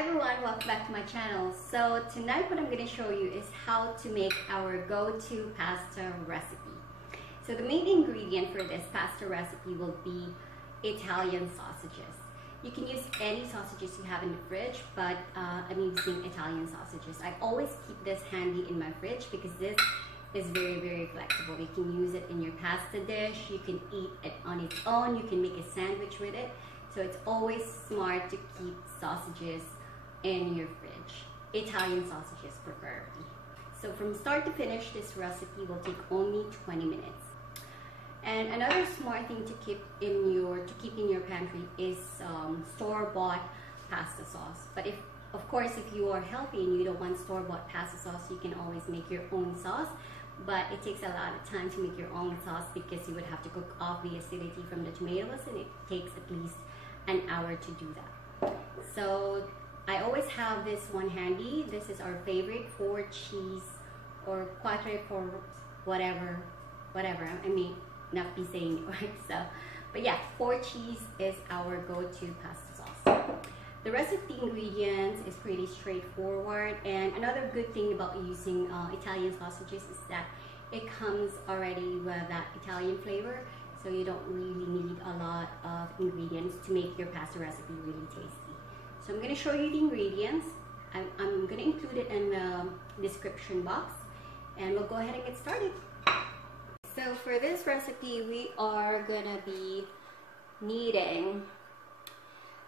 Hi everyone, welcome back to my channel. So tonight what I'm going to show you is how to make our go-to pasta recipe. So the main ingredient for this pasta recipe will be Italian sausages. You can use any sausages you have in the fridge, but I'm using Italian sausages. I always keep this handy in my fridge because this is very flexible. You can use it in your pasta dish, you can eat it on its own, you can make a sandwich with it. So it's always smart to keep sausages in your fridge. Italian sausages preferably. So from start to finish, this recipe will take only 20 minutes. And another smart thing to keep in your pantry is store-bought pasta sauce. But of course, if you are healthy and you don't want store-bought pasta sauce, you can always make your own sauce. But it takes a lot of time to make your own sauce because you would have to cook off the acidity from the tomatoes, and it takes at least an hour to do that. So I always have this one handy. This is our favorite 4 cheese or quatre for whatever. I may not be saying it right. So, but yeah, 4 cheese is our go-to pasta sauce. The rest of the ingredients is pretty straightforward, and another good thing about using Italian sausages is that it comes already with that Italian flavor, so you don't really need a lot of ingredients to make your pasta recipe really tasty. So I'm going to show you the ingredients. I'm going to include it in the description box, and we'll go ahead and get started. So for this recipe, we are going to be needing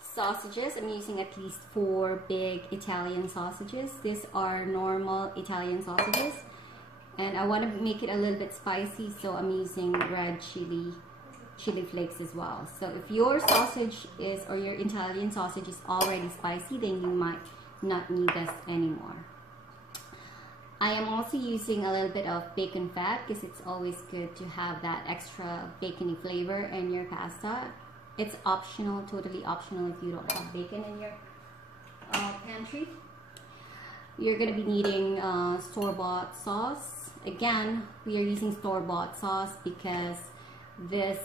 sausages. I'm using at least 4 big Italian sausages. These are normal Italian sausages, and I want to make it a little bit spicy, so I'm using red chili flakes as well. So if your sausage is, or your Italian sausage is already spicy, then you might not need this anymore. I am also using a little bit of bacon fat because it's always good to have that extra bacony flavor in your pasta. It's optional, totally optional if you don't have bacon in your pantry. You're going to be needing store-bought sauce. Again, we are using store-bought sauce because this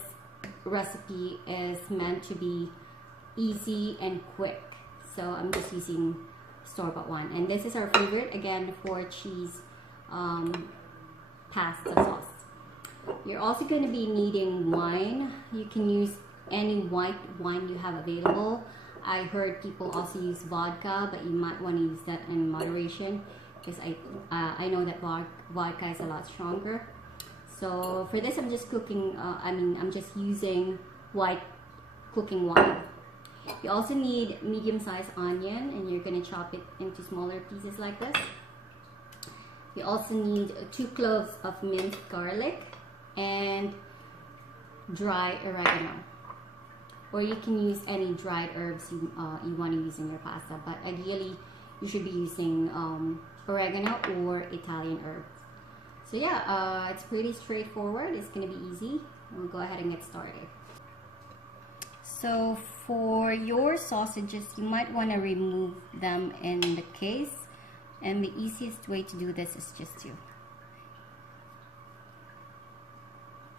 recipe is meant to be easy and quick. So I'm just using store-bought one. And this is our favorite, again, 4 cheese pasta sauce. You're also going to be needing wine. You can use any white wine you have available. I heard people also use vodka, but you might want to use that in moderation because I know that vodka is a lot stronger. So for this, I'm just cooking. I'm just using white cooking wine. You also need medium-sized onion, and you're gonna chop it into smaller pieces like this. You also need 2 cloves of minced garlic and dry oregano. Or you can use any dried herbs you want to use in your pasta, but ideally you should be using oregano or Italian herbs. So yeah, it's pretty straightforward. It's going to be easy. We'll go ahead and get started. So for your sausages, you might want to remove them in the case, and the easiest way to do this is just to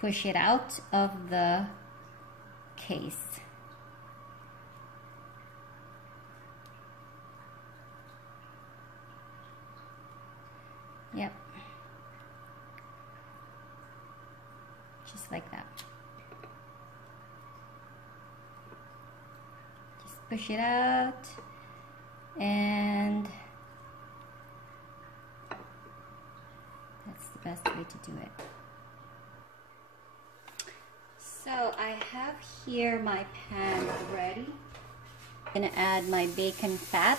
push it out of the case. Yep. Just like that. Just push it out, and that's the best way to do it. So I have here my pan ready. I'm gonna add my bacon fat,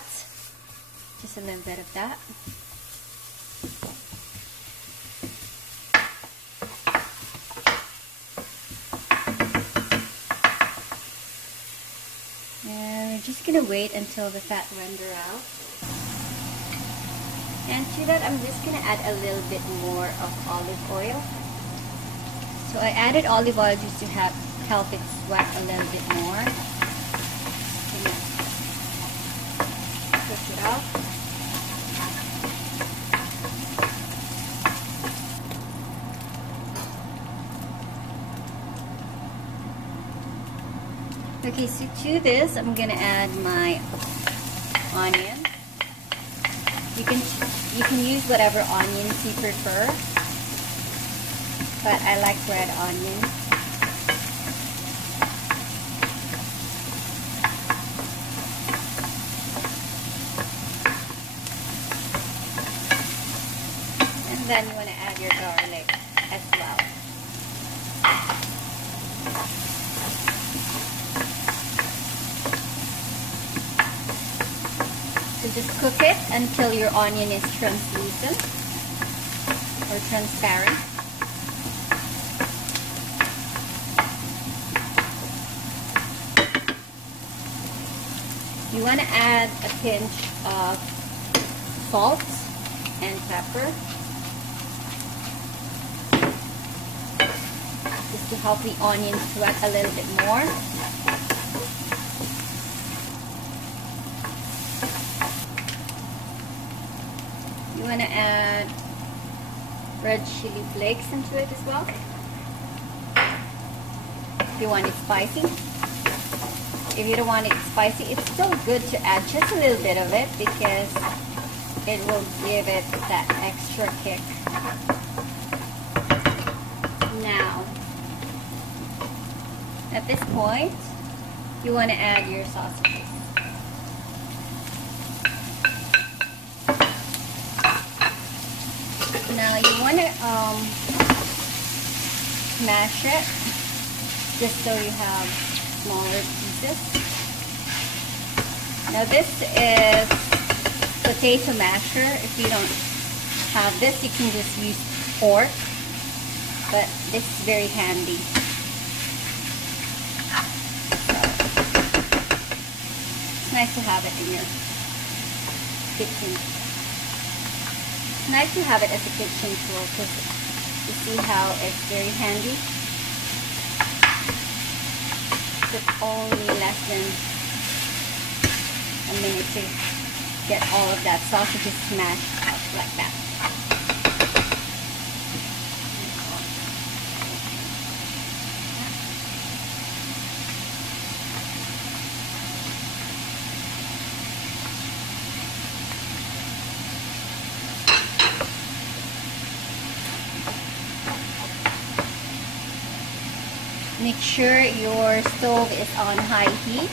just a little bit of that. And we're just gonna wait until the fat render out. And to that, I'm just gonna add a little bit more of olive oil. So I added olive oil just to help it sweat a little bit more. Push it out. Okay, so to this, I'm gonna add my onion. You can use whatever onions you prefer, but I like red onions. And then you want to add your garlic as well. So just cook it until your onion is translucent or transparent. You want to add a pinch of salt and pepper just to help the onion sweat a little bit more. You want to add red chili flakes into it as well if you want it spicy. If you don't want it spicy, it's still good to add just a little bit of it because it will give it that extra kick. Now, at this point, you want to add your sausages. Now you want to smash it just so you have smaller pieces. Now this is potato masher. If you don't have this, you can just use pork, but this is very handy. It's nice to have it in your kitchen. It's nice to have it as a kitchen tool because you see how it's very handy. It's only less than a minute to get all of that sausage smashed out like that. Make sure your stove is on high heat.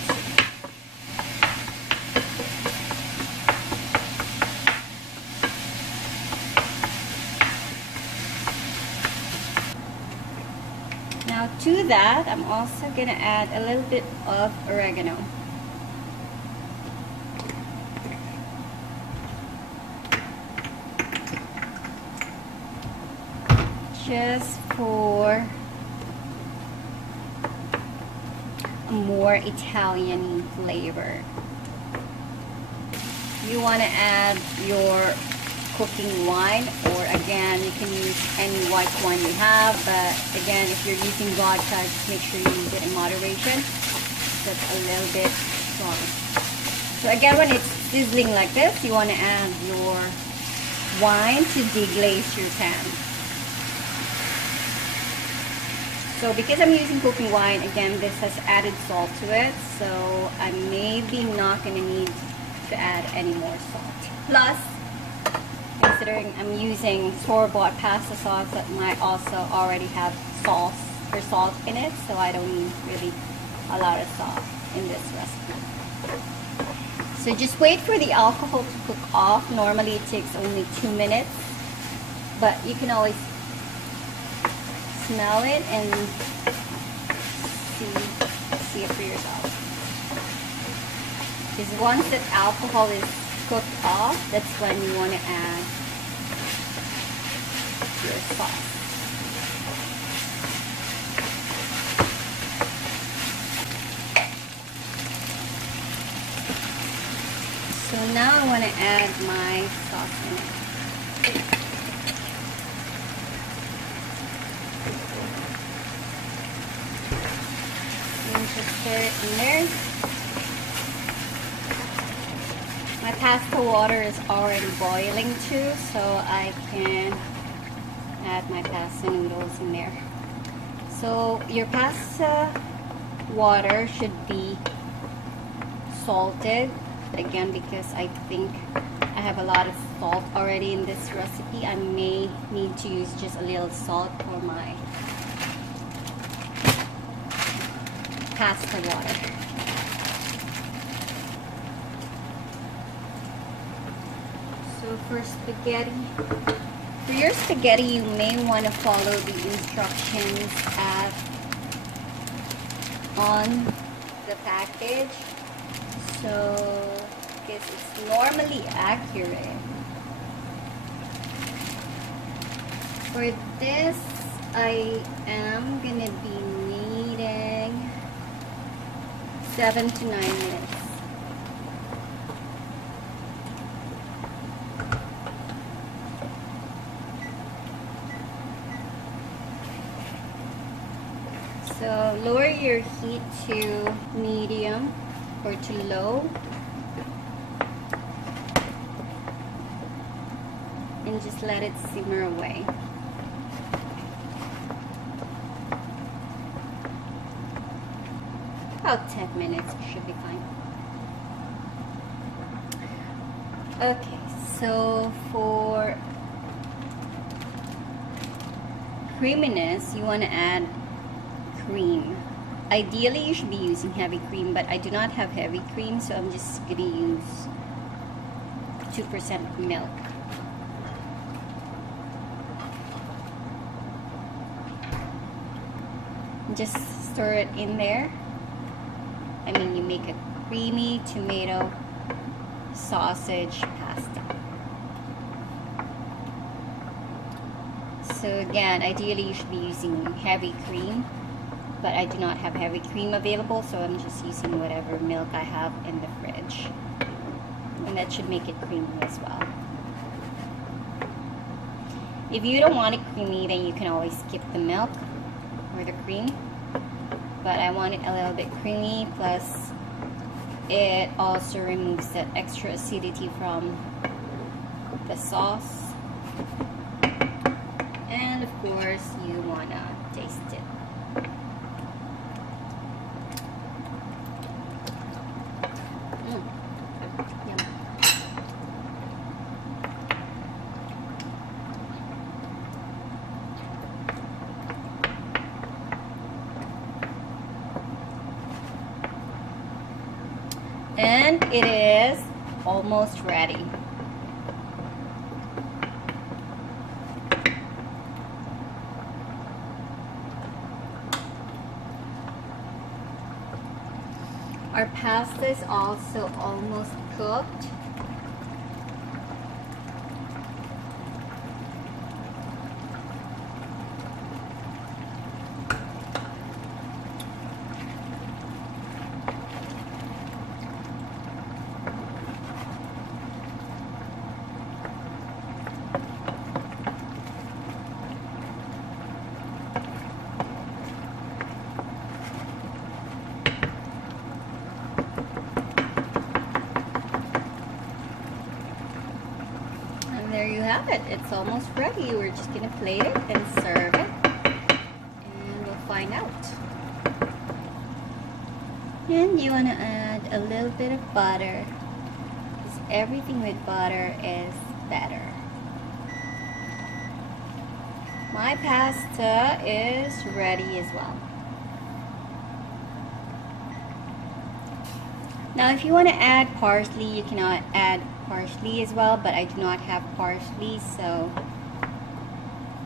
Now to that, I'm also going to add a little bit of oregano. Just for a more Italian flavor. You want to add your cooking wine, or again, you can use any white wine you have, but again, if you're using vodka, just make sure you use it in moderation. So it's a little bit strong. So again, when it's sizzling like this, you want to add your wine to deglaze your pan. So because I'm using cooking wine, again, this has added salt to it, so I'm maybe not going to need to add any more salt. Plus, considering I'm using store-bought pasta sauce that might also already have sauce or salt in it, so I don't need really a lot of salt in this recipe. So just wait for the alcohol to cook off. Normally it takes only 2 minutes, but you can always smell it and see it for yourself. Because once that alcohol is cooked off, that's when you want to add your sauce. So now I want to add my sauce in it. Just stir it in there. My pasta water is already boiling too, so I can add my pasta noodles in there. So your pasta water should be salted again because I think I have a lot of salt already in this recipe. I may need to use just a little salt for my pasta water. So for your spaghetti, you may want to follow the instructions on the package. So, because it's normally accurate. For this, I am gonna be needing 7 to 9 minutes. So lower your heat to medium or to low and just let it simmer away. About 10 minutes should be fine. Okay, so for creaminess, you want to add cream. Ideally, you should be using heavy cream, but I do not have heavy cream, so I'm just gonna use 2% milk. Just stir it in there. I mean, you make a creamy tomato sausage pasta. So again, ideally you should be using heavy cream, but I do not have heavy cream available, so I'm just using whatever milk I have in the fridge. And that should make it creamy as well. If you don't want it creamy, then you can always skip the milk or the cream. But I want it a little bit creamy, plus it also removes that extra acidity from the sauce. And of course, you want to taste it. Yum. And it is almost ready. Our pasta is also almost cooked. There you have it. It's almost ready. We're just gonna plate it and serve it, and we'll find out. And you wanna add a little bit of butter, because everything with butter is better. My pasta is ready as well. Now if you want to add parsley, you can add parsley as well, but I do not have parsley, so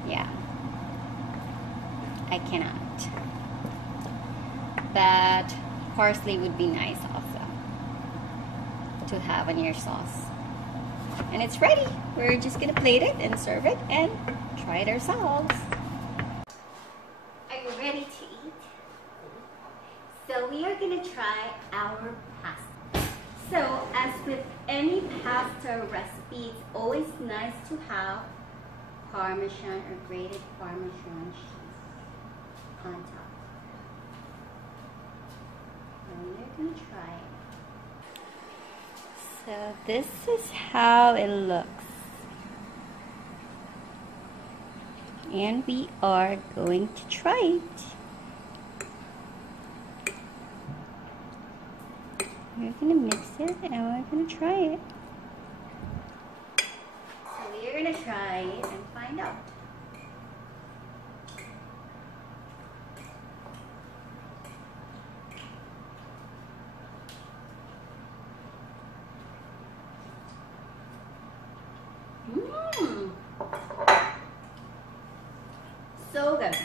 yeah, I cannot. But parsley would be nice also to have on your sauce. And it's ready. We're just gonna plate it and serve it and try it ourselves. Are you ready to eat? So we are gonna try our pasta. So as with any pasta recipe, it's always nice to have Parmesan or grated Parmesan cheese on top. And we're gonna try it. So this is how it looks. And we are going to try it. We're we're gonna mix it and we're gonna try it. So we're gonna try it and find out. Mmm, so good.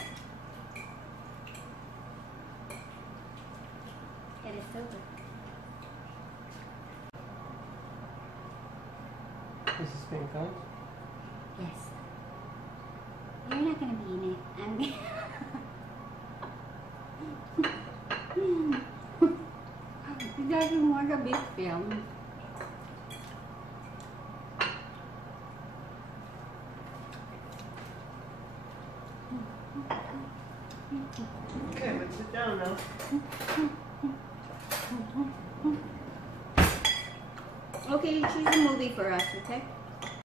It is so good. This is being filmed? Yes. You're not gonna be in it. I'm It doesn't want a big film. Okay, let's sit down now. Okay, choose a movie for us, okay?